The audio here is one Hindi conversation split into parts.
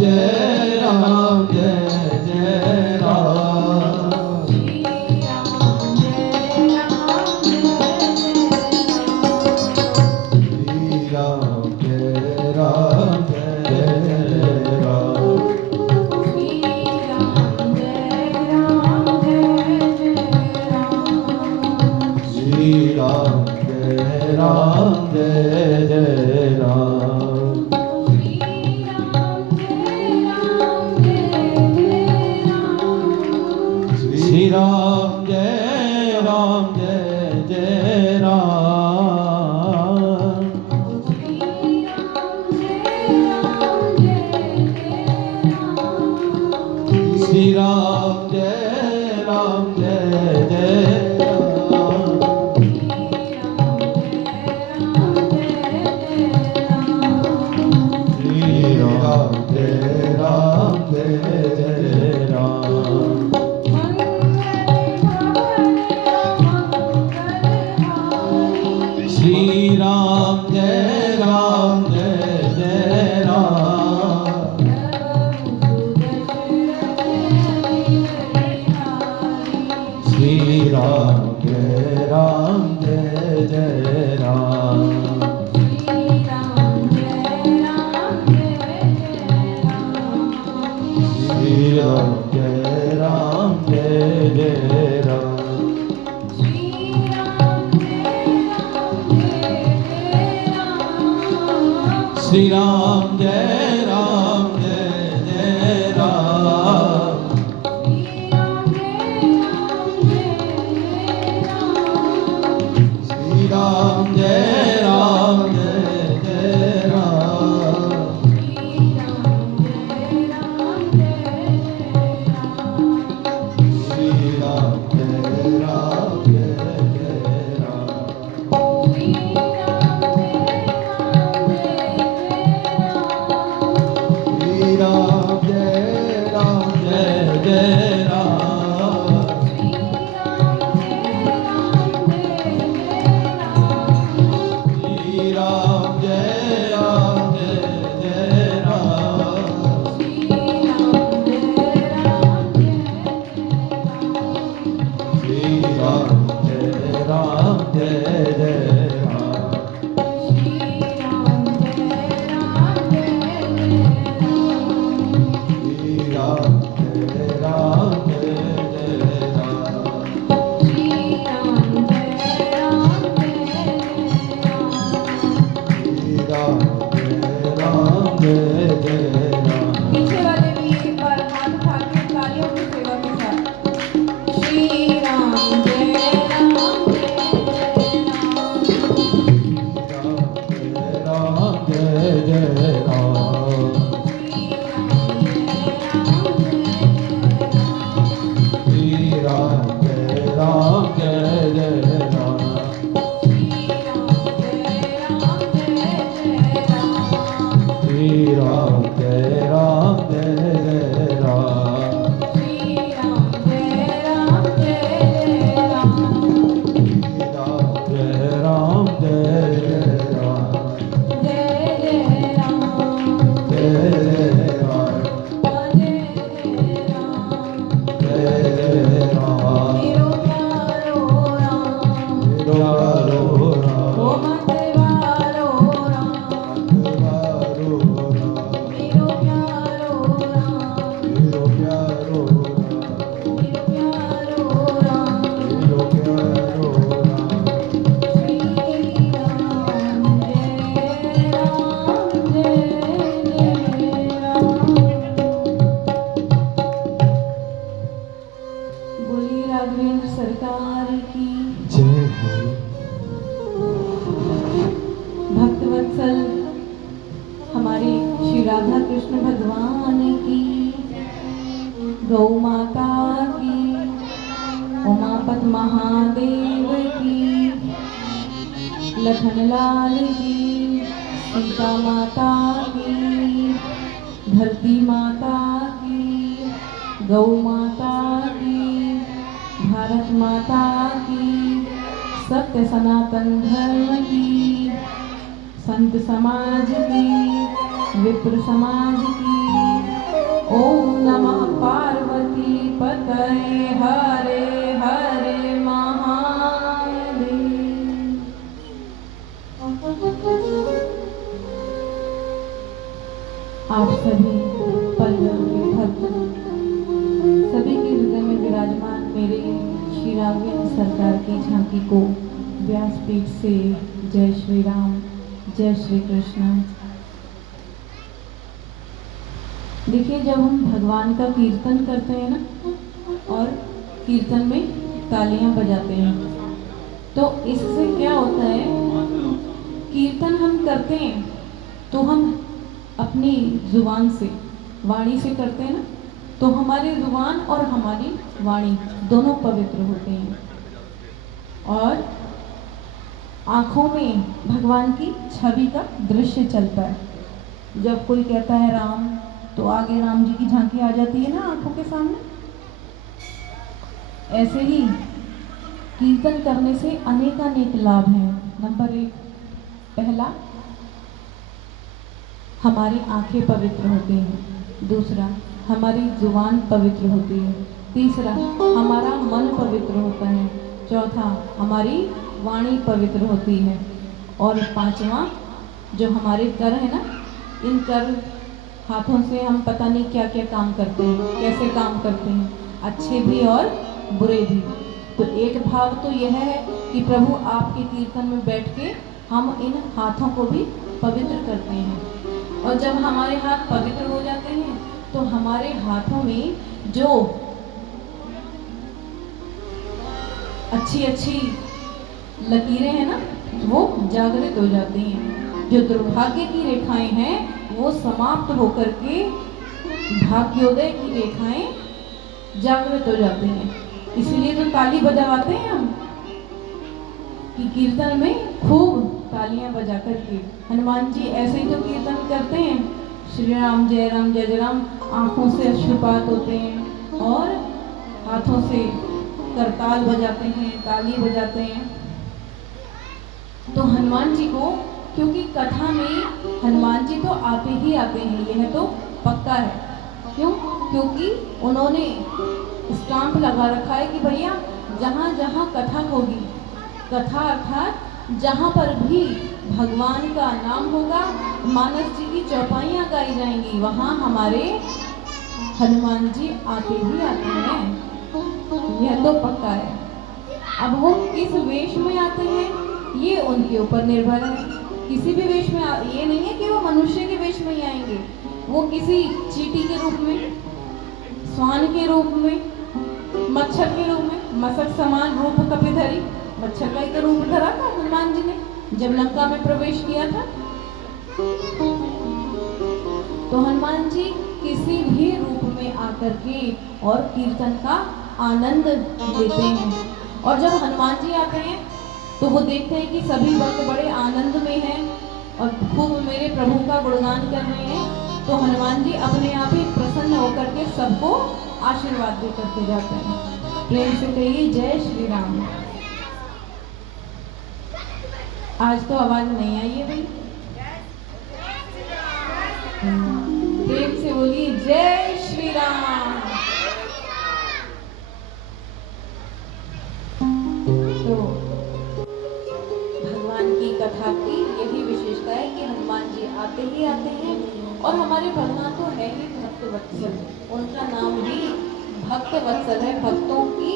जय राम जय जय राम। श्री राम जय राम जय जय राम। श्री राम जय राम जय जय राम। श्री राम जय राम जय जय राम। श्री राम जय राम जय जय राम। श्री राम जय राम जय जय राम। श्री राम जय राम जय जय राम। श्री राम जय राम जय जय राम। श्री राम जय राम जय जय राम। श्री राम जय राम जय जय राम। श्री राम जय राम जय जय राम। श्री राम जय राम जय जय राम। श्री राम जय राम जय जय राम। श्री राम जय राम जय जय राम। श्री राम जय राम जय जय राम। श्री राम जय राम जय जय राम। श्री राम जय राम जय जय राम। पीछे वाले भी एक बार हाथ उठा के तालियों की सेवा के साथ श्री राम जय राम जय राम। श्री राम जय जय राम। श्री राम जय राम जय जय राम। श्री राम जय राम जय जय राम। श्री राम जय राम जय जय राम। जय जय राम जय जय राम। मेरो प्यारो राम। मत वारो राम। मेरो प्यारो राम। बोलिए राघवेंद्र सरकार की। जय हो। भक्तवत्सल हमारे श्री राधा कृष्ण भगवान की, गौ माता की, उमापत महादेव की, लखनलाल की, सीता माता की, धरती माता की, गौ माता की, भारत माता की, सत्य सनातन धर्म की, संत समाज की, विप्र समाज की, ओम नमः पार्वती पतये हरे हरे महादेव। आप सभी पंजों के भक्त सभी के हृदय में विराजमान मेरे श्री राघवेंद्र सरकार की झांकी को व्यासपीठ से जय श्री राम, जय श्री कृष्ण। देखिए, जब हम भगवान का कीर्तन करते हैं ना और कीर्तन में तालियां बजाते हैं तो इससे क्या होता है, कीर्तन हम करते हैं तो हम अपनी जुबान से, वाणी से करते हैं ना, तो हमारी जुबान और हमारी वाणी दोनों पवित्र होते हैं और आँखों में भगवान की छवि का दृश्य चलता है। जब कोई कहता है राम तो आगे राम जी की झांकी आ जाती है ना आंखों के सामने। ऐसे ही कीर्तन करने से अनेकानेक लाभ हैं। नंबर 1, पहला, हमारी आंखें पवित्र होती हैं। दूसरा, हमारी जुबान पवित्र होती है। तीसरा, हमारा मन पवित्र होता है। चौथा, हमारी वाणी पवित्र होती है। और पांचवा, जो हमारे कर है ना, इन कर हाथों से हम पता नहीं क्या क्या काम करते हैं, कैसे काम करते हैं, अच्छे भी और बुरे भी। तो एक भाव तो यह है कि प्रभु आपके कीर्तन में बैठ के हम इन हाथों को भी पवित्र करते हैं। और जब हमारे हाथ पवित्र हो जाते हैं तो हमारे हाथों में जो अच्छी अच्छी लकीरें हैं ना, वो जागृत हो जाती हैं। जो दुर्भाग्य की रेखाएं हैं वो समाप्त होकर के भाग्योदय की रेखाएं जागृत हो जाती हैं। इसलिए तो ताली बजाते हैं हम कि कीर्तन में खूब तालियां बजा करके। हनुमान जी ऐसे ही तो कीर्तन करते हैं, श्री राम जय राम जय जय राम। आंखों से अश्रुपात होते हैं और हाथों से करताल बजाते हैं, ताली बजाते हैं। तो हनुमान जी को, क्योंकि कथा में हनुमान जी तो आते ही आते हैं, यह तो पक्का है। क्यों? क्योंकि उन्होंने स्टाम्प लगा रखा है कि भैया जहाँ जहाँ कथा होगी, कथा अर्थात जहाँ पर भी भगवान का नाम होगा, मानस जी की चौपाइयाँ गाई जाएंगी, वहाँ हमारे हनुमान जी आते ही आते हैं। यह तो पक्का है। अब वो किस वेश में आते हैं ये उनके ऊपर निर्भर है। किसी भी वेश में ये नहीं है कि वो मनुष्य के वेश में ही आएंगे। वो किसी चींटी के रूप में, स्वान के रूप में, मच्छर के रूप में, मसक समान रूप कपिधरी, मच्छर का ही तो रूप धरा था हनुमान जी ने जब लंका में प्रवेश किया था। तो हनुमान जी किसी भी रूप में आकर के और कीर्तन का आनंद लेते हैं। और जब हनुमान जी आते हैं तो वो देखते हैं कि सभी भक्त बड़े आनंद में हैं और खूब मेरे प्रभु का गुणगान कर रहे हैं। तो हनुमान जी अपने आप ही प्रसन्न होकर के सबको आशीर्वाद दे करके जाते हैं। प्रेम से कहिए जय श्री राम। आज तो आवाज नहीं आई है भाई, प्रेम से बोलिए जय श्री राम। तो भगवान की कथा की यही विशेषता है कि हनुमान जी आते ही आते हैं। और हमारे भगवान तो है ही भक्त वत्सल, उनका नाम भी भक्त वत्सल है। भक्तों की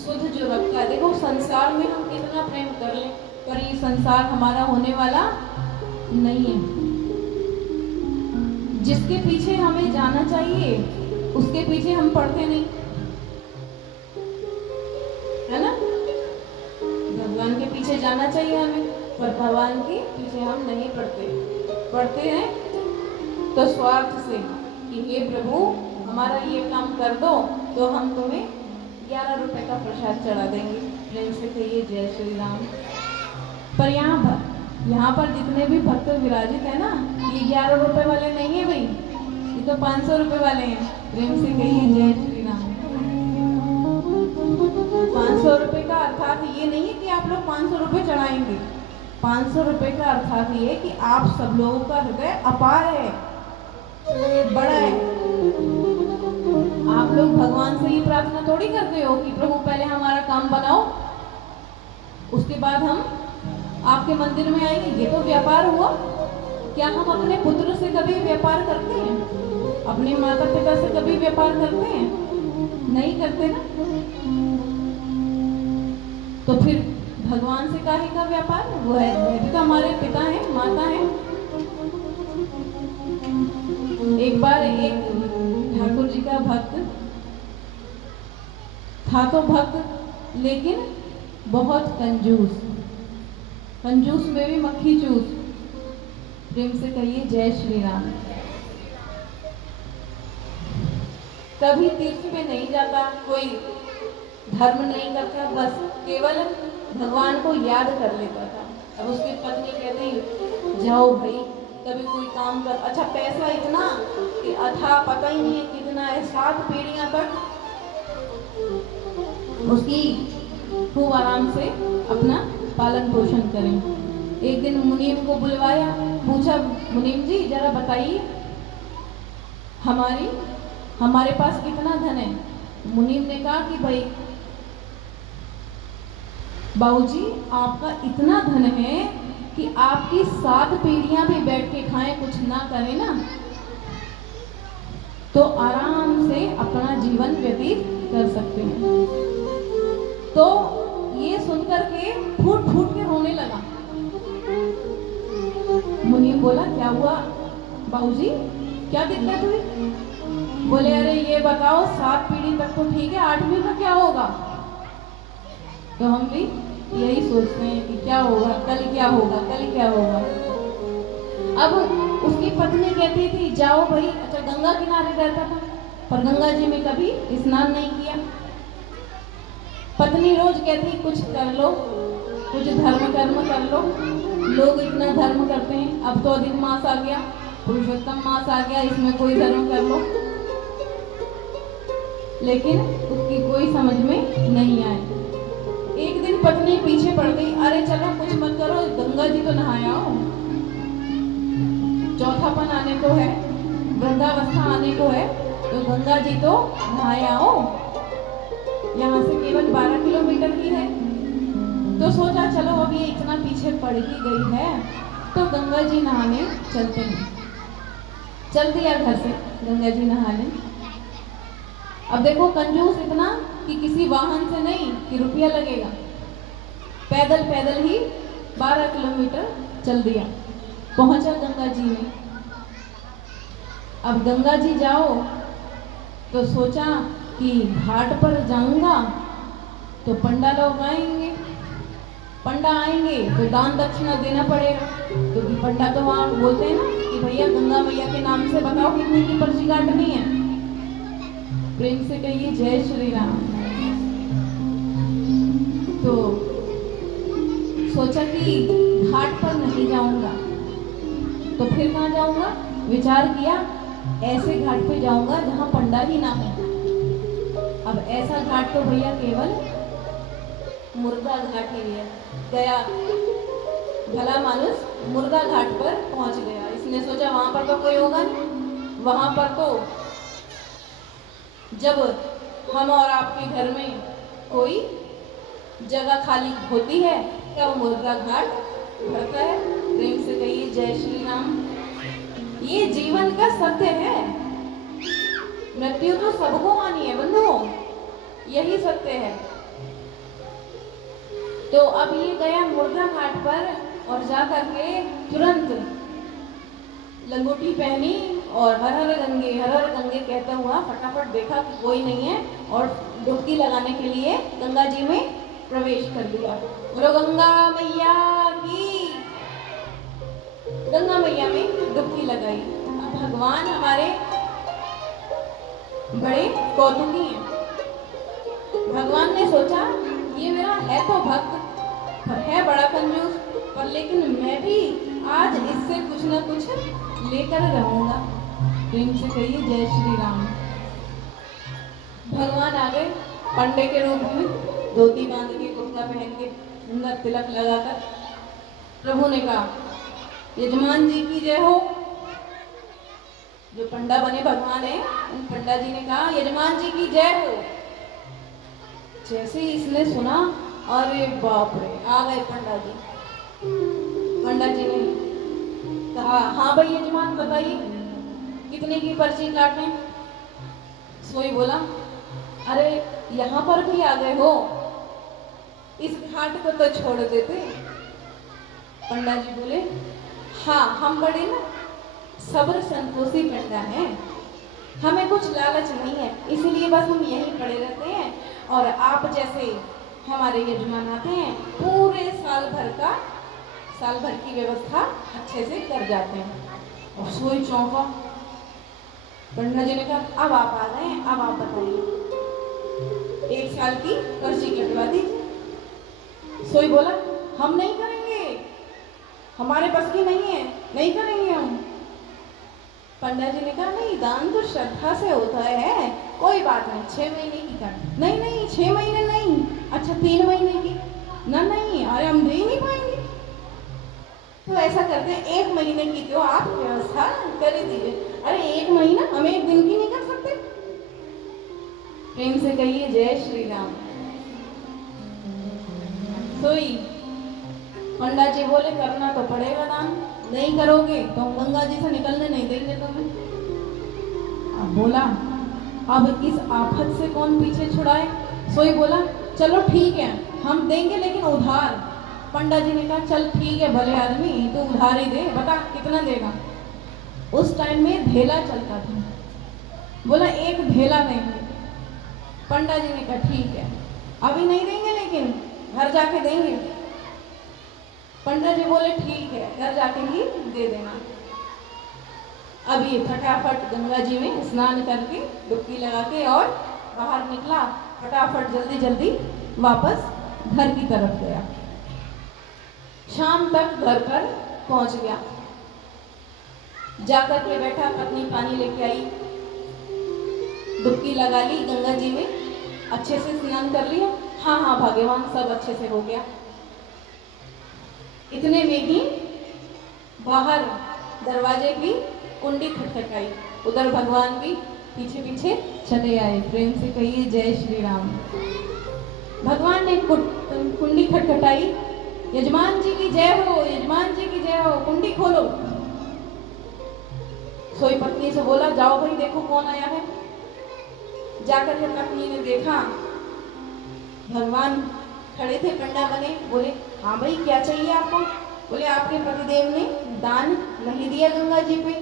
सुध जो रखता है। देखो संसार में हम कितना प्रेम कर लें, पर ये संसार हमारा होने वाला नहीं है। जिसके पीछे हमें जाना चाहिए उसके पीछे हम पढ़ते नहीं, है ना। भगवान के पीछे जाना चाहिए हमें, पर भगवान के पीछे हम नहीं पढ़ते हैं तो स्वार्थ से कि हे प्रभु हमारा ये काम कर दो तो हम तुम्हें 11 रुपए का प्रसाद चढ़ा देंगे। प्रेम से कहिए जय श्री राम। पर यहाँ पर जितने भी भक्त विराजित है ना, ये 11 रुपए वाले नहीं है भाई, ये तो 500 रुपए वाले हैं। प्रेम से कहिए जय श्री राम। 500 रुपए का अर्थात ये नहीं है कि आप लोग 500 रुपए चढ़ाएंगे। 500 रुपए का अर्थात ये है कि आप सब लोगों का हृदय अपार है। बड़ा है। आप लोग भगवान से ये प्रार्थना थोड़ी करते हो कि प्रभु पहले हमारा काम बनाओ, उसके बाद हम आपके मंदिर में आएंगे। ये तो व्यापार हुआ। क्या हम अपने पुत्र से कभी व्यापार करते हैं? अपने माता पिता से कभी व्यापार करते हैं? नहीं करते ना। तो फिर भगवान से काहे का व्यापार? वो भी तो हमारे पिता हैं, माता हैं। एक बार एक ठाकुर जी का भक्त था, तो भक्त लेकिन बहुत कंजूस, कंजूस में भी मक्खी चूस। प्रेम से कहिए जय श्री राम। कभी तीर्थ में नहीं जाता, कोई धर्म नहीं करता, बस केवल भगवान को याद कर लेता था। अब उसकी पत्नी कहती जाओ भाई कभी कोई काम कर। अच्छा पैसा इतना कि अथा पता ही नहीं है कितना है, 7 पीढ़ियां तक उसकी खूब आराम से अपना पालन पोषण करें। एक दिन मुनीम को बुलवाया, पूछा मुनीम जी जरा बताइए हमारे पास कितना धन है। मुनीम ने कहा कि भाई बाबूजी आपका इतना धन है कि आपकी 7 पीढ़ियां भी बैठ के खाएं, कुछ ना करें ना, तो आराम से अपना जीवन व्यतीत कर सकते हैं। तो ये सुनकर के फूट फूट के रोने लगा। मुनीम बोला क्या हुआ बाबूजी, क्या दिक्कत हुई? बोले अरे ये बताओ 7 पीढ़ी तक तो ठीक है, 8वीं का क्या होगा? तो हम भी यही सोचते हैं कि क्या होगा, कल क्या होगा, कल क्या होगा। अब उसकी पत्नी कहती थी जाओ भाई। अच्छा गंगा किनारे रहता था, पर गंगा जी में कभी स्नान नहीं किया। पत्नी रोज कहती कुछ कर लो, कुछ धर्म कर्म कर लो। लोग इतना धर्म करते हैं, अब तो अधिक मास आ गया, पुरुषोत्तम मास आ गया, इसमें कोई धर्म कर लो। लेकिन उसकी कोई समझ में नहीं आए। एक दिन पत्नी पीछे पड़ गई, अरे चलो कुछ मत करो, गंगा जी तो नहाया आओ, चौथापन आने को है, वृद्धावस्था आने को है, तो गंगा जी तो नहाया आओ। यहाँ से केवल 12 किलोमीटर की है। तो सोचा चलो अब ये इतना पीछे पड़ ही गई है तो गंगा जी नहाने चलते हैं। चल दिया घर से गंगा जी नहाने। अब देखो कंजूस इतना कि किसी वाहन से नहीं कि रुपया लगेगा, पैदल पैदल ही 12 किलोमीटर चल दिया, पहुंचा गंगा जी में। अब गंगा जी जाओ तो सोचा कि घाट पर जाऊंगा तो पंडा लोग आएंगे, पंडा आएंगे तो दान दक्षिणा देना पड़ेगा, क्योंकि पंडा तो वहाँ बोलते हैं ना कि भैया गंगा मैया के नाम से बताओ कितने की पर्ची काटनी है। प्रेम से कहिए जय श्री राम। तो सोचा कि घाट पर नहीं जाऊंगा तो फिर कहाँ जाऊंगा? विचार किया ऐसे घाट पे जाऊंगा जहाँ पंडा ही ना हो। अब ऐसा घाट तो भैया केवल मुर्गा घाट ही है। गया भला मानुस मुर्गा घाट पर पहुंच गया। इसने सोचा वहां पर तो कोई होगा नहीं। वहां पर तो जब हम और आपके घर में कोई जगह खाली होती है तब मुर्गा घाट भरता है। प्रेम से कहिए जय श्री राम। ये जीवन का सत्य है। मृत्यु तो सबको आनी है बंधुओं, यही सत्य है। तो अब ये गया मुर्गा घाट पर और जा करके तुरंत लंगोटी पहनी और हर हर गंगे कहता हुआ फटाफट देखा कि कोई नहीं है और डुबकी लगाने के लिए गंगा जी में प्रवेश कर दिया। बोलो गंगा मैया की। गंगा मैया में डुबकी लगाई। अब भगवान हमारे बड़े कौतुकी हैं। भगवान ने सोचा ये मेरा है तो भक्त पर है बड़ा कंजूस, पर लेकिन मैं भी आज इससे कुछ ना कुछ लेकर रहूंगा। प्रेम से कहिए जय श्री राम। भगवान आ गए पंडे के रूप में, धोती बांध के, कुर्ता पहन के, सुंदर तिलक लगाकर। प्रभु ने कहा यजमान जी की जय हो। जो पंडा बने भगवान है, उन पंडा जी ने कहा यजमान जी की जय हो। जैसे ही इसने सुना, अरे बाप रे, आ गए पंडा जी। पंडा जी ने कहा हाँ भाई यजमान बताइए कितने की पर्ची काटें। सोई बोला अरे यहाँ पर भी आ गए हो, इस घाट को तो छोड़ देते। पंडा जी बोले हाँ हम बड़े ना सब्र संतोषी पंडा हैं, हमें कुछ लालच नहीं है, इसीलिए बस हम यहीं पड़े रहते हैं और आप जैसे हमारे यजमान आते हैं पूरे साल भर की व्यवस्था अच्छे से कर जाते हैं। और सोई चौंका। पंडा जी ने कहा अब आप आ गए हैं, अब आप बताइए 1 साल की पर्ची कटवा दीजिए। सोई बोला हम नहीं करेंगे, हमारे बस की नहीं है, नहीं करेंगे हम। पंडा जी ने कहा नहीं दान तो श्रद्धा से होता है, कोई बात नहीं 6 महीने की कर। नहीं 6 महीने नहीं, अच्छा 3 महीने की ना, नहीं अरे हम दे ही नहीं पाएंगे। तो ऐसा करते हैं 1 महीने की तो आप व्यवस्था कर ही दीजिए। अरे 1 महीना, हम 1 दिन की नहीं कर सकते। प्रेम से कहिए जय श्री राम। सोई पंडा जी बोले करना तो पड़ेगा दान, नहीं करोगे तो हम गंगा जी से निकलने नहीं देंगे तुम्हें। अब बोला अब इस आफत से कौन पीछे छुड़ाए। सोई बोला चलो ठीक है हम देंगे लेकिन उधार। पंडा जी ने कहा चल ठीक है भले आदमी तो उधार ही दे, बता कितना देगा। उस टाइम में धेला चलता था, बोला 1 धेला देंगे। पंडा जी ने कहा ठीक है अभी नहीं देंगे लेकिन घर जाके देंगे। पंडा जी बोले ठीक है घर जाके ही दे देना। अभी फटाफट गंगा जी में स्नान करके डुबकी लगा के और बाहर निकला, फटाफट जल्दी जल्दी वापस घर की तरफ गया। शाम तक घर पर पहुंच गया, जाकर के बैठा, पत्नी पानी लेके आई, डुबकी लगा ली गंगा जी में, अच्छे से स्नान कर लिया। हाँ भाग्यवान सब अच्छे से हो गया। इतने में ही बाहर दरवाजे की कुंडी खटखटाई, उधर भगवान भी पीछे पीछे चले आए। प्रेम से कहिए जय श्री राम। भगवान ने कुंडी खटखटाई, यजमान जी की जय हो, यजमान जी की जय हो, कुंडी खोलो। सोई पत्नी से बोला जाओ भाई देखो कौन आया है। जाकर के पत्नी ने देखा भगवान खड़े थे, पंडा बने। बोले हाँ भाई क्या चाहिए आपको। बोले आपके पतिदेव ने दान नहीं दिया गंगा जी पे,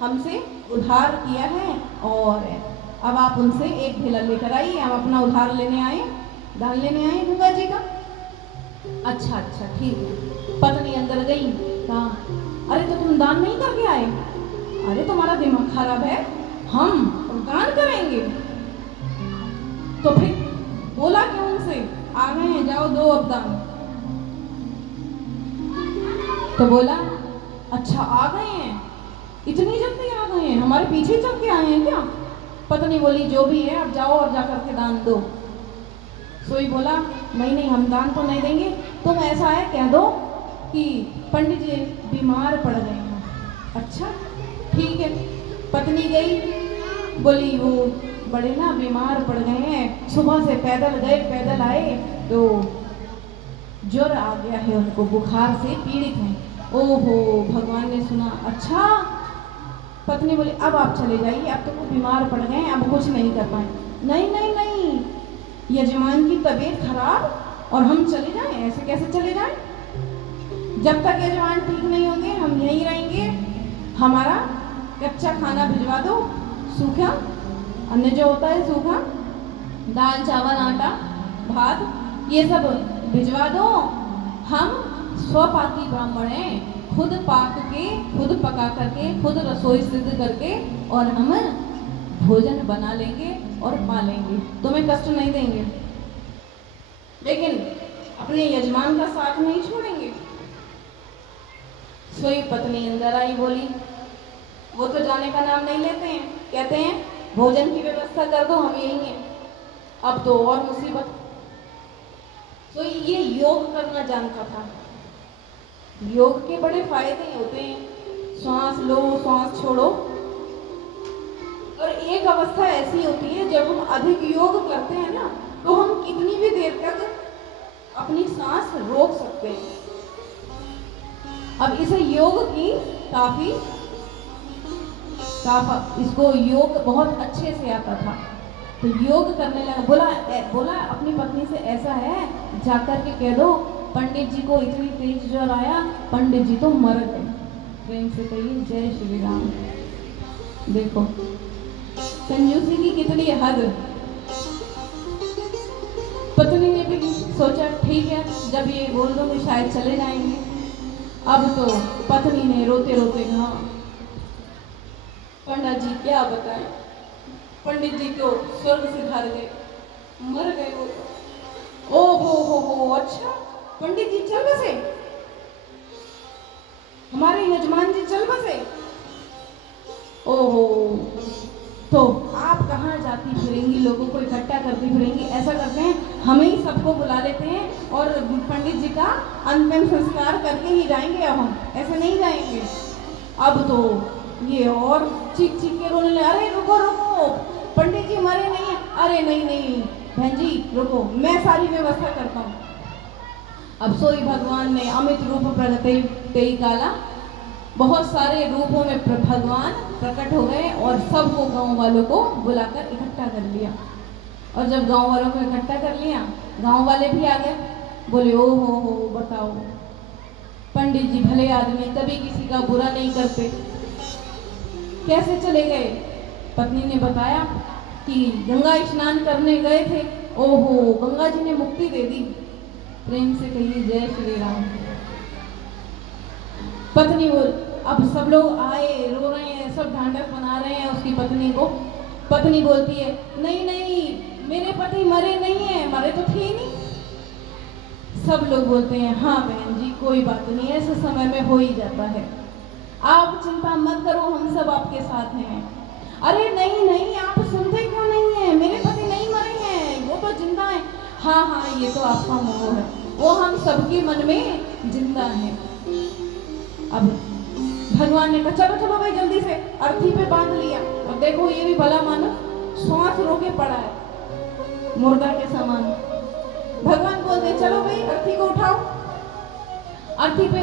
हमसे उधार किया है और अब आप उनसे 1 धेला लेकर आइए, हम अपना उधार लेने आए, दान लेने आए गंगा जी का। अच्छा ठीक है। पत्नी अंदर गई, कहा अरे तो तुम दान नहीं करके आए। अरे तुम्हारा दिमाग खराब है, हम दान करेंगे। तो फिर बोला क्यों उनसे, आ गए हैं जाओ दो अब दान। तो बोला अच्छा आ गए हैं, इतनी जल्दी आ गए हैं, हमारे पीछे चल के आए हैं क्या। पत्नी बोली जो भी है अब जाओ और जाकर के दान दो। सोई बोला नहीं हम दान तो नहीं देंगे, तुम ऐसा है कह दो कि पंडित जी बीमार पड़ गए हैं। अच्छा ठीक है। पत्नी गई, बोली वो बड़े ना बीमार पड़ गए हैं, सुबह से पैदल गए पैदल आए तो ज्वर आ गया है उनको, बुखार से पीड़ित हैं। ओहो भगवान ने सुना। अच्छा। पत्नी बोली अब आप चले जाइए, अब तो वो बीमार पड़ गए हैं, अब कुछ नहीं कर पाए। नहीं यजमान की तबीयत खराब और हम चले जाएं, ऐसे कैसे चले जाएं। जब तक यजमान ठीक नहीं होंगे हम यहीं रहेंगे, हमारा कच्चा खाना भिजवा दो, सूखा अन्न जो होता है सूखा, दाल चावल आटा भात ये सब भिजवा दो। हम स्वपाकी ब्राह्मण हैं, खुद पाक के खुद पका करके खुद रसोई सिद्ध करके और हम भोजन बना लेंगे और पा लेंगे, तुम्हें कष्ट नहीं देंगे, लेकिन अपने यजमान का साथ नहीं छोड़ेंगे। सोई पत्नी अंदर आई, बोली वो तो जाने का नाम नहीं लेते हैं, कहते हैं भोजन की व्यवस्था कर दो हम यहीं हैं। अब तो और मुसीबत। तो ये योग करना जानता था। योग के बड़े फायदे होते हैं, श्वास लो श्वास छोड़ो, एक अवस्था ऐसी होती है जब हम अधिक योग करते हैं ना, तो हम कितनी भी देर तक अपनी सांस रोक सकते हैं। अब इसे योग की काफी इसको योग बहुत अच्छे से आता था, तो योग करने लगा। बोला अपनी पत्नी से, ऐसा है जाकर के कह दो पंडित जी को इतनी तेज ज्वर आया, पंडित जी तो मर गए। प्रेम से कहिए जय श्री राम। देखो कंजूसी की कितनी हद। पत्नी ने भी सोचा ठीक है, जब ये बोल दूंगी शायद चले जाएंगे। अब तो पत्नी ने रोते रोते कहा, पंडित जी क्या बताएं, पंडित जी तो स्वर्ग से धर गए, मर गए वो। ओ हो, अच्छा पंडित जी चल बसे, हमारे यजमान जी चल बसे। ओहो, तो आप कहाँ जाती फिरेंगी, लोगों को इकट्ठा करती फिरेंगी। ऐसा करते हैं, हमें ही सबको बुला लेते हैं और पंडित जी का अंतिम संस्कार करके ही जाएंगे। अब हम ऐसे नहीं जाएंगे। अब तो ये और चीख के रोने लगे, अरे रुको रुको, पंडित जी मरे नहीं है। अरे नहीं बहन जी रुको, मैं सारी व्यवस्था करता हूँ। अब सोई भगवान ने अमित रूप प्रगटे काला, बहुत सारे रूपों में भगवान प्रकट हो गए और सबको गांव वालों को बुलाकर इकट्ठा कर लिया। और जब गांव वालों को इकट्ठा कर लिया, गांव वाले भी आ गए। बोले ओ हो बताओ, पंडित जी भले आदमी, कभी किसी का बुरा नहीं करते, कैसे चले गए। पत्नी ने बताया कि गंगा स्नान करने गए थे। ओहो, गंगा जी ने मुक्ति दे दी। प्रेम से कहिए जय श्री राम। पत्नी बोल, अब सब लोग आए, रो रहे हैं, सब ढांढस बना रहे हैं उसकी पत्नी को। पत्नी बोलती है, नहीं मेरे पति मरे नहीं है, मरे तो थे नहीं। सब लोग बोलते हैं, हाँ बहन जी कोई बात नहीं, ऐसे समय में हो ही जाता है, आप चिंता मत करो, हम सब आपके साथ हैं। अरे नहीं आप सुनते क्यों नहीं है, मेरे पति नहीं मरे हैं, वो तो जिंदा है। हाँ ये तो आपका मोह है, वो हम सबके मन में जिंदा है। अब भगवान ने कहा चलो भाई जल्दी से अर्थी पे बांध लिया। अब देखो ये भी भला मानो श्वास रोके पड़ा है मुर्दा के समान। भगवान बोलते चलो भाई अर्थी को उठाओ। अर्थी पे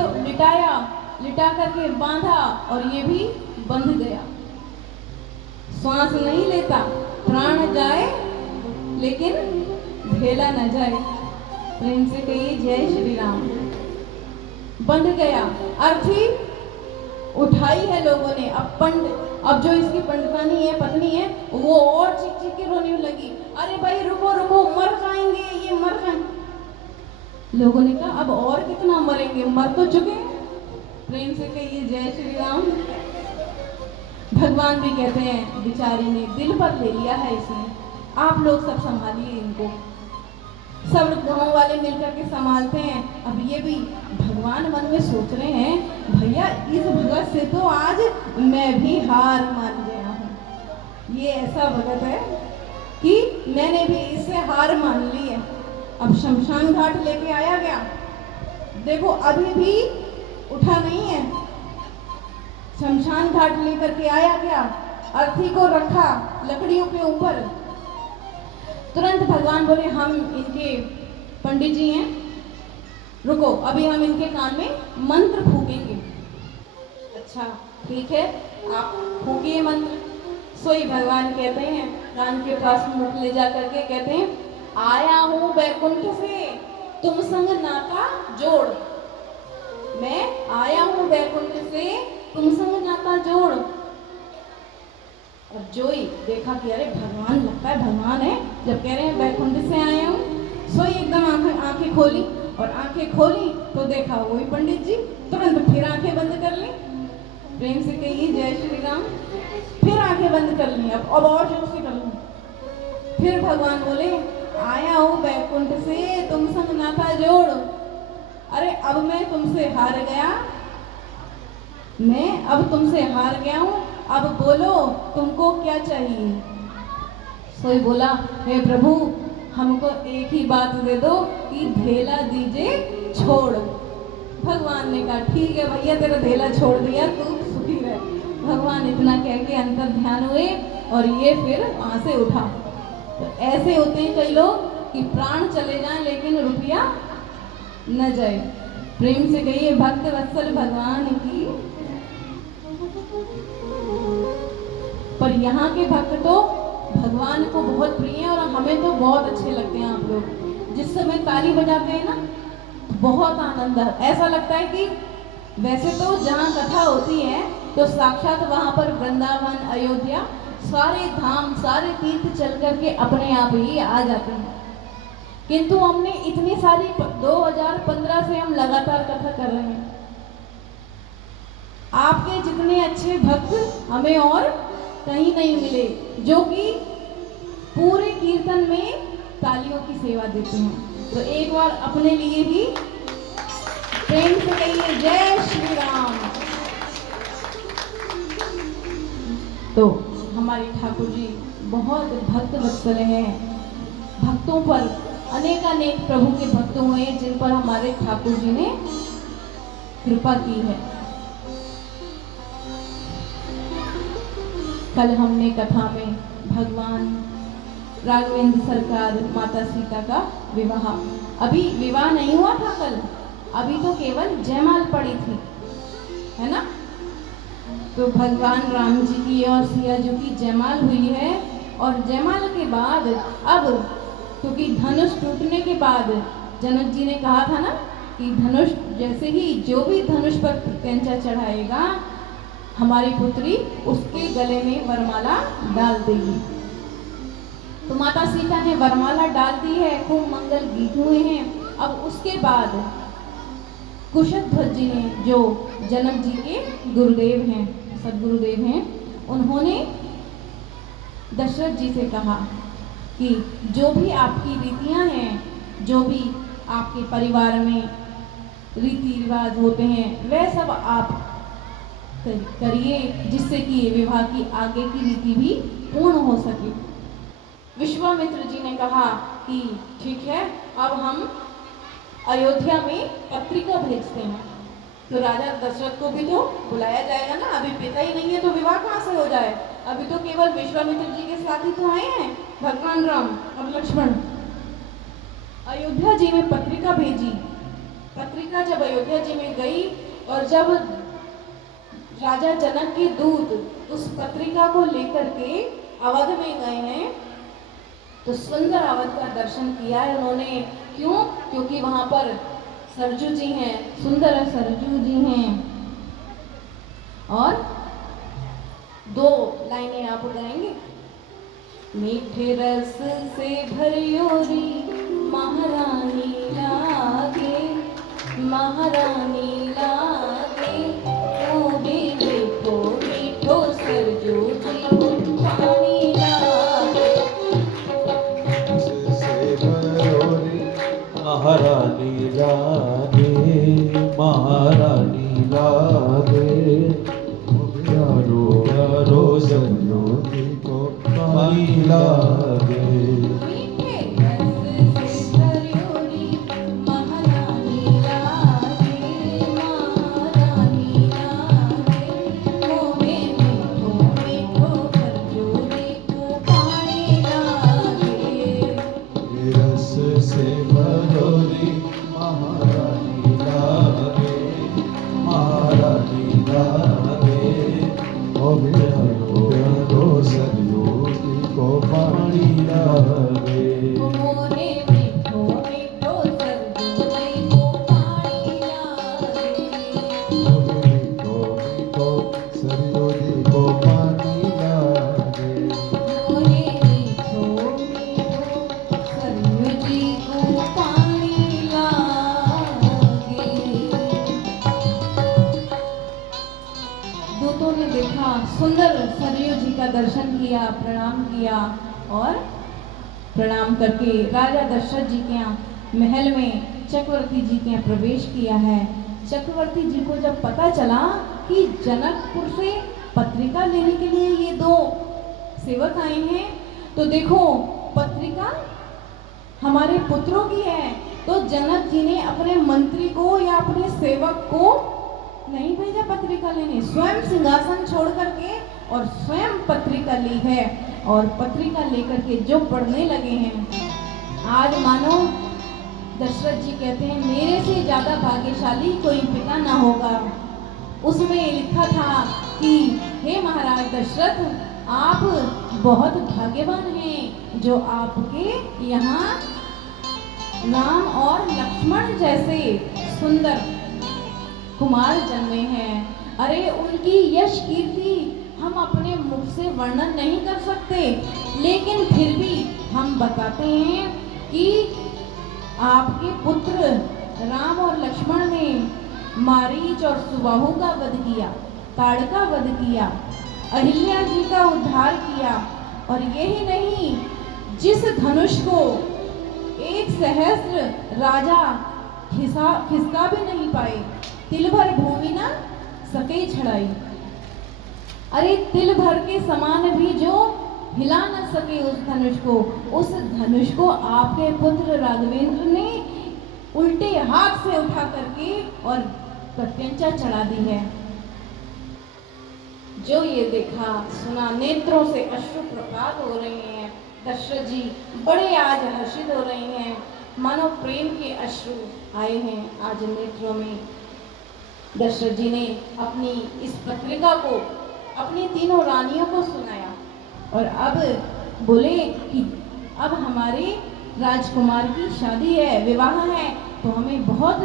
लिटा करके बांधा और ये भी बंध गया। श्वास नहीं लेता, प्राण जाए लेकिन ढेला न जाए। प्रेम से कहिए जय श्री राम। बंध गया, अर्थी उठाई है लोगों ने। अब जो इसकी पंडितानी है, पत्नी है, वो और चीख के रोने लगी, अरे भाई रुको मर जाएंगे, ये मर जाएंगे। लोगों ने कहा अब और कितना मरेंगे, मर तो चुके हैं। प्रेम से कहिए जय श्री राम। भगवान भी कहते हैं बेचारी ने दिल पर ले लिया है इसने, आप लोग सब संभालिए इनको। सब गांव वाले मिलकर के संभालते हैं। अब ये भी भगवान मन में सोच रहे हैं, भैया इस भगत से तो आज मैं भी हार मान गया हूँ। ये ऐसा भगत है कि मैंने भी इससे हार मान ली है। अब शमशान घाट लेके आया गया, देखो अभी भी उठा नहीं है। शमशान घाट लेकर के आया गया, अर्थी को रखा लकड़ियों के ऊपर। तुरंत भगवान बोले हम इनके पंडित जी हैं, रुको अभी हम इनके कान में मंत्र फूकेंगे। अच्छा ठीक है, आप फूकिए मंत्र। सोई भगवान कहते हैं, कान के पास मुख ले जा करके कहते हैं, आया हूँ बैकुंठ से तुम संग नाता जोड़। मैं आया हूँ बैकुंठ से तुम संग नाता जोड़। और जोई देखा कि अरे भगवान, लगता है भगवान है, जब कह रहे हैं बैकुंठ से आया हूँ। सोई एकदम आंखें खोली, और आंखें खोली तो देखा वही पंडित जी। तुरंत फिर आंखें बंद कर ली। प्रेम से कहिए जय श्री राम। फिर आंखें बंद कर ली, अब और जोर से कर ली। फिर भगवान बोले, आया हूँ बैकुंठ से तुम संग नाता जोड़। अरे अब मैं तुमसे हार गया, मैं अब तुमसे हार गया हूँ, अब बोलो तुमको क्या चाहिए। सोई बोला, हे प्रभु हमको एक ही बात दे दो कि ढेला दीजिए छोड़। भगवान ने कहा ठीक है भैया, तेरा ढेला छोड़ दिया, तू सुखी रह। भगवान इतना कह के अंतर ध्यान हुए और ये फिर वहां से उठा। तो ऐसे होते हैं कई लोग कि प्राण चले जाएं लेकिन रुपया न जाए। प्रेम से कहिए भक्त वत्सल भगवान की। पर यहाँ के भक्त तो भगवान को बहुत प्रिय हैं और हमें तो बहुत अच्छे लगते हैं। आप लोग जिस समय ताली बजाते हैं ना, बहुत आनंद है। ऐसा लगता है कि वैसे तो जहाँ कथा होती है तो साक्षात वहाँ पर वृंदावन, अयोध्या, सारे धाम, सारे तीर्थ चल करके अपने आप ही आ जाते हैं। किंतु हमने इतनी सारी 2015 से हम लगातार कथा कर रहे हैं। आपके जितने अच्छे भक्त हमें और कहीं नहीं मिले, जो कि पूरे कीर्तन में तालियों की सेवा देते हैं। तो एक बार अपने लिए भी प्रेम से कहिए जय श्री राम। तो हमारे ठाकुर जी बहुत भक्त वत्सल हैं। भक्तों पर अनेक प्रभु के भक्त हुए जिन पर हमारे ठाकुर जी ने कृपा की है। कल हमने कथा में भगवान राघवेंद्र सरकार माता सीता का विवाह, अभी विवाह नहीं हुआ था कल, अभी तो केवल जयमाल पड़ी थी, है ना। तो भगवान राम जी की और सिया जी की जयमाल हुई है। और जयमाल के बाद अब क्योंकि धनुष टूटने के बाद जनक जी ने कहा था ना कि धनुष जैसे ही जो भी धनुष पर कंचा चढ़ाएगा हमारी पुत्री उसके गले में वरमाला डाल देगी। तो माता सीता ने वरमाला डाल दी है, खूब मंगल गीत हुए हैं। अब उसके बाद कुशध्वज जी ने, जो जनक जी के गुरुदेव हैं, सदगुरुदेव हैं, उन्होंने दशरथ जी से कहा कि जो भी आपकी रीतियां हैं, जो भी आपके परिवार में रीति रिवाज होते हैं, वह सब आप करिए जिससे कि विवाह की आगे की रीति भी पूर्ण हो सके। विश्वामित्र जी ने कहा कि ठीक है, अब हम अयोध्या में पत्रिका भेजते हैं। तो राजा दशरथ को भी तो बुलाया जाएगा ना, अभी पिता ही नहीं है तो विवाह कहाँ से हो जाए। अभी तो केवल विश्वामित्र जी के साथ ही तो आए हैं भगवान राम और लक्ष्मण। अयोध्या जी में पत्रिका भेजी। पत्रिका जब अयोध्या जी में गई और जब राजा जनक के दूत उस पत्रिका को लेकर के अवध में गए हैं तो सुंदर अवध का दर्शन किया है उन्होंने। क्यों? क्योंकि वहां पर सरजू जी हैं, सुंदर सरजू जी हैं। और 2 लाइनें आप गाएंगे। मीठे रस से भरियोरी महारानी लागे, महारानी लागे, ओ भी मीठो मीठो सरजू जी पानी लागे। महारानी लागे, महारानी लागे, प्यारो प्यारो सरजू को पानी लागे। मीठे रस से भरियोरी महारानी लागे, महारानी लागे, मोहे मीठो मीठो सरजू जी को पानी लागे। रस से भरोरी महारानी लागे, महारानी लागे, ओ प्यारो प्यारो सरजू को पानी लागे। मोहे मीठो मीठो सरजू जी को पानी लागे। मीठो मीठो सरजू को पानी लागे। मोहे मीठो मीठो सरजू जी को पानी लागे। दूतों ने देखा, सुंदर सरयू जी का दर्शन किया, प्रणाम किया और प्रणाम करके राजा दशरथ जी के यहाँ महल में चक्रवर्ती जी के यहाँ प्रवेश किया है। चक्रवर्ती जी को जब पता चला कि जनकपुर से पत्रिका लेने के लिए ये 2 सेवक आए हैं, तो देखो पत्रिका हमारे पुत्रों की है, तो जनक जी ने अपने मंत्री को या अपने सेवक को नहीं भेजा पत्रिका लेने, स्वयं सिंहासन छोड़ करके और स्वयं पत्रिका ली है और पत्रिका लेकर के जो पढ़ने लगे हैं, आज मानो दशरथ जी कहते हैं मेरे से ज़्यादा भाग्यशाली कोई पिता ना होगा। उसमें लिखा था कि हे महाराज दशरथ, आप बहुत भाग्यवान हैं जो आपके यहाँ राम और लक्ष्मण जैसे सुंदर कुमार जन्मे हैं। अरे उनकी यश कीर्ति हम अपने मुख से वर्णन नहीं कर सकते, लेकिन फिर भी हम बताते हैं कि आपके पुत्र राम और लक्ष्मण ने मारीच और सुबाहु का वध किया, ताड़का वध किया, अहिल्या जी का उद्धार किया, और यही नहीं, जिस धनुष को एक सहस्त्र राजा खिसका भी नहीं पाए, तिल भर भूमि न सके छड़ाई। अरे तिल भर के समान भी जो हिला न सके उस धनुष को, उस धनुष को आपके पुत्र राघवेंद्र ने उल्टे हाथ से उठा करके और प्रत्यंचा चढ़ा दी है। जो ये देखा सुना नेत्रों से अश्रु प्रपात हो रहे हैं। दशरथ जी बड़े आज हर्षित हो रहे हैं, मानो प्रेम के अश्रु आए हैं आज नेत्रों में। दशरथ जी ने अपनी इस पत्रिका को अपनी तीनों रानियों को सुनाया और अब बोले कि अब हमारे राजकुमार की शादी है, विवाह है, तो हमें बहुत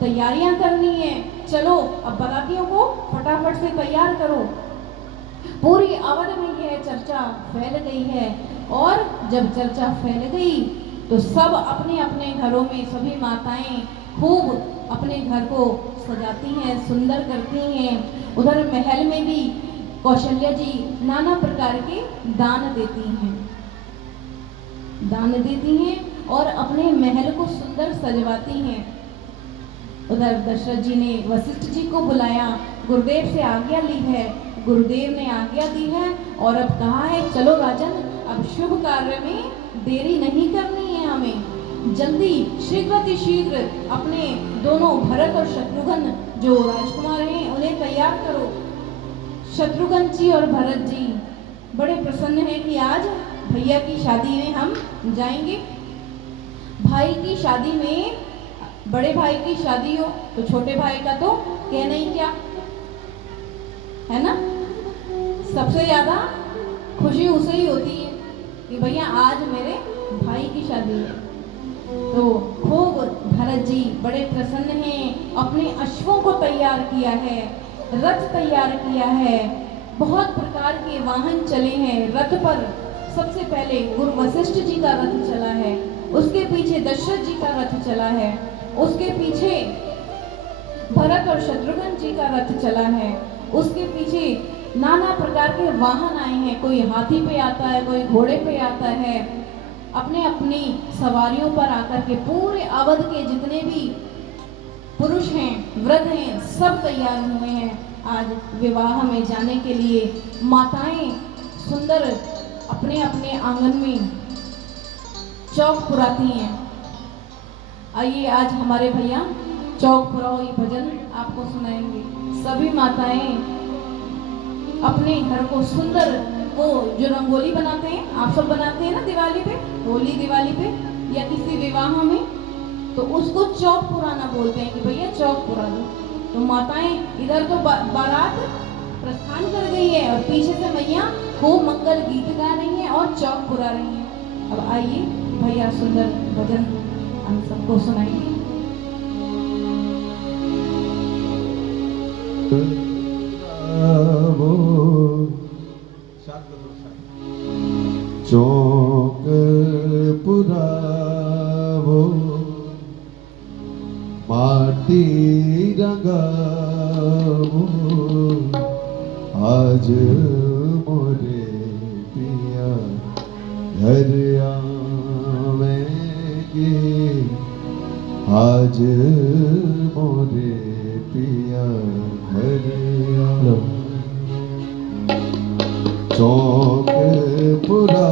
तैयारियां करनी है। चलो अब बारातियों को फटाफट से तैयार करो। पूरी अवध में यह चर्चा फैल गई है और जब चर्चा फैल गई तो सब अपने अपने घरों में सभी माताएं खूब अपने घर को सजाती हैं, सुंदर करती हैं। उधर महल में भी कौशल्या जी नाना प्रकार के दान देती हैं और अपने महल को सुंदर सजवाती हैं। उधर दशरथ जी ने वशिष्ठ जी को बुलाया, गुरुदेव से आज्ञा ली है, गुरुदेव ने आज्ञा दी है और अब कहा है चलो राजन, अब शुभ कार्य में देरी नहीं करनी है, हमें जल्दी शीघ्र अपने दोनों भरत और शत्रुघ्न जो राजकुमार हैं उन्हें तैयार करो। शत्रुघ्न जी और भरत जी बड़े प्रसन्न हैं कि आज भैया की शादी में हम जाएंगे। भाई की शादी में, बड़े भाई की शादी हो तो छोटे भाई का तो कहना ही क्या है ना। सबसे ज्यादा खुशी उसे ही होती है कि भैया आज मेरे भाई की शादी है। तो खूब भरत जी बड़े प्रसन्न हैं, अपने अश्वों को तैयार किया है, रथ तैयार किया है, बहुत प्रकार के वाहन चले हैं। रथ पर सबसे पहले गुरु वशिष्ठ जी का रथ चला है, उसके पीछे दशरथ जी का रथ चला है, उसके पीछे भरत और शत्रुघ्न जी का रथ चला है, उसके पीछे नाना प्रकार के वाहन आए हैं। कोई हाथी पे आता है, कोई घोड़े पे आता है, अपने अपनी सवारियों पर आकर के पूरे अवध के जितने भी पुरुष हैं, वृद्ध हैं, सब तैयार हुए हैं आज विवाह में जाने के लिए। माताएं सुंदर अपने अपने आंगन में चौक पुराती हैं। आइए आज हमारे भैया चौक पुराओ ये भजन आपको सुनाएंगे। सभी माताएं अपने घर को सुंदर, वो जो रंगोली बनाते हैं, आप सब बनाते हैं ना दिवाली पे, होली दिवाली पे या किसी विवाह में, तो उसको चौक पुराना बोलते हैं कि भैया चौक पुरा दो। तो माताएं इधर तो बारात प्रस्थान कर गई है और पीछे से मैया खूब मंगल गीत गा रही हैं और चौक पुरा रही हैं। अब आइए भैया सुंदर भजन हम सबको सुनाएंगे। चौक पुरावो, माटी रंगावो, आज मोरे पिया घर आवेंगे, आज मोरे पिया घर आवेंगे। चौक पुरा